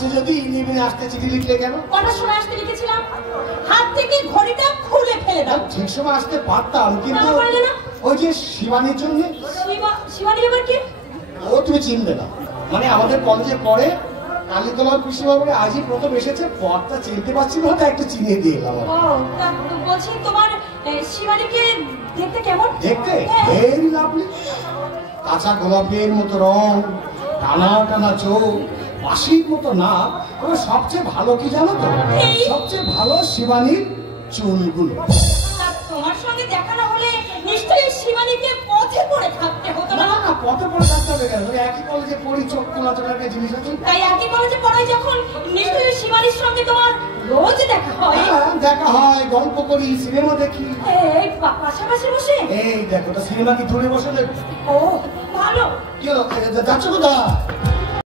আছে যদি নেমে আসতে চিঠি লিখলে কেন? কটার সময় আসতে লিখেছিলাম? হাত থেকে ঘড়িটা খুলে ফেলে দাও। ঠিক সময় আসতে পারতাম, কিন্তু ওই যে শিবানীর জন্য। শিবানী আবার কি? ও তুমি চিনবে না, মানে আমাদের কলেজে পড়ে, কালীতলা পিসিমা বলে আজই প্রথম এসেছে, পথটা চিনতে পারছি না, ওটা একটু চিনিয়ে দিয়ে এলাম। বলছি তোমার শিবানীকে দেখতে কেমন? দেখতে ভেরি লাভলি, কাঁচা গোলাপের মতো রং, টানা টানা চোখ, বাঁশির মতো না। তবে সবচেয়ে ভালো কি জানো তো? সবচেয়ে ভালো শিবানীর চুলগুলো। তোমার সঙ্গে দেখা না হলে নিশ্চয়ই শিবানীকে পথে পড়ে থাকতে হতো না? না, পথে পড়ে থাকতে হবে কেন? একই কলেজে পড়ি, চোখ খোলাচোখা একটা জিনিস আছে। তাই একই কলেজে পড়াই যখন, নিশ্চয়ই শিবানীর সঙ্গে তোমার রোজ দেখা হয়। দেখা হয়, গল্প করি, সিনেমা দেখি। এই পাশাপাশি বসে? এই দেখো তো, সিনেমা কি দূরে বসে দেখো? ও ভালো। কি হলো, যাচ্ছ কোথা?